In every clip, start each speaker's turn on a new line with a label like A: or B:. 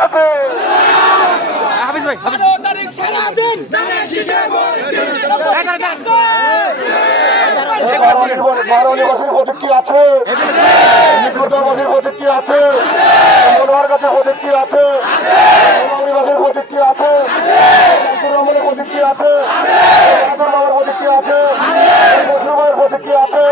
A: কাছে
B: হাফিজ ভাই হাফিজ।
C: বারো
A: কি আছে? নিকটবাসীর প্রতীক কি আছে? মনোয়ার কাছে প্রতীক কি আছে? মাননীবাসীর প্রতীক কি আছে? প্রতীক কি আছে? কি আছে? মুসলমানের প্রতীক কি আছে?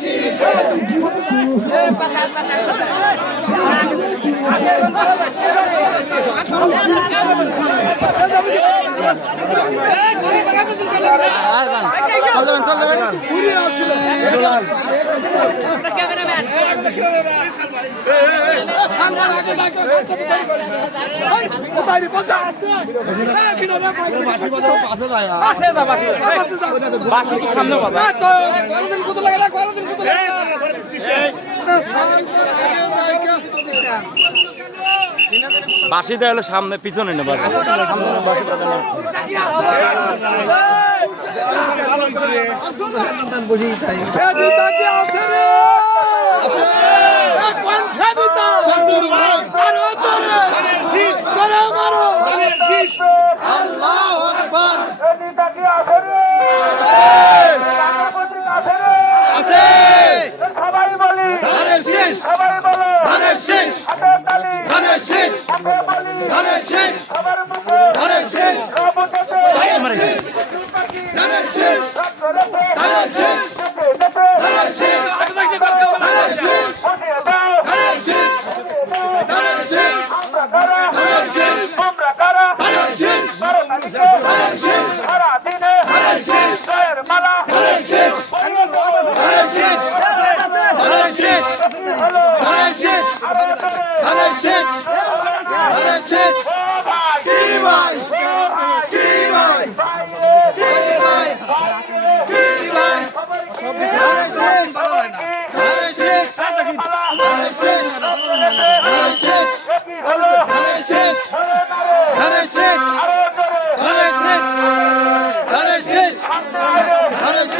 A: শীষে
B: পাশে যা বাকি বাকি তো সামনে বাবা বাসি দেওয়া হলো সামনে পিছনে নেবা।
A: হাতে বলি সবার মুখে রবটেতে ভালো বলে মামা বলে মামি বলে রবটেতে মালা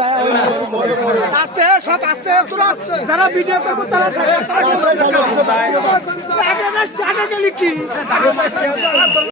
A: ভাইয়ের ভালো
C: আস্তে সব আস্তে তোরা যারা ভিডিও করব তারা আগে গেলি কি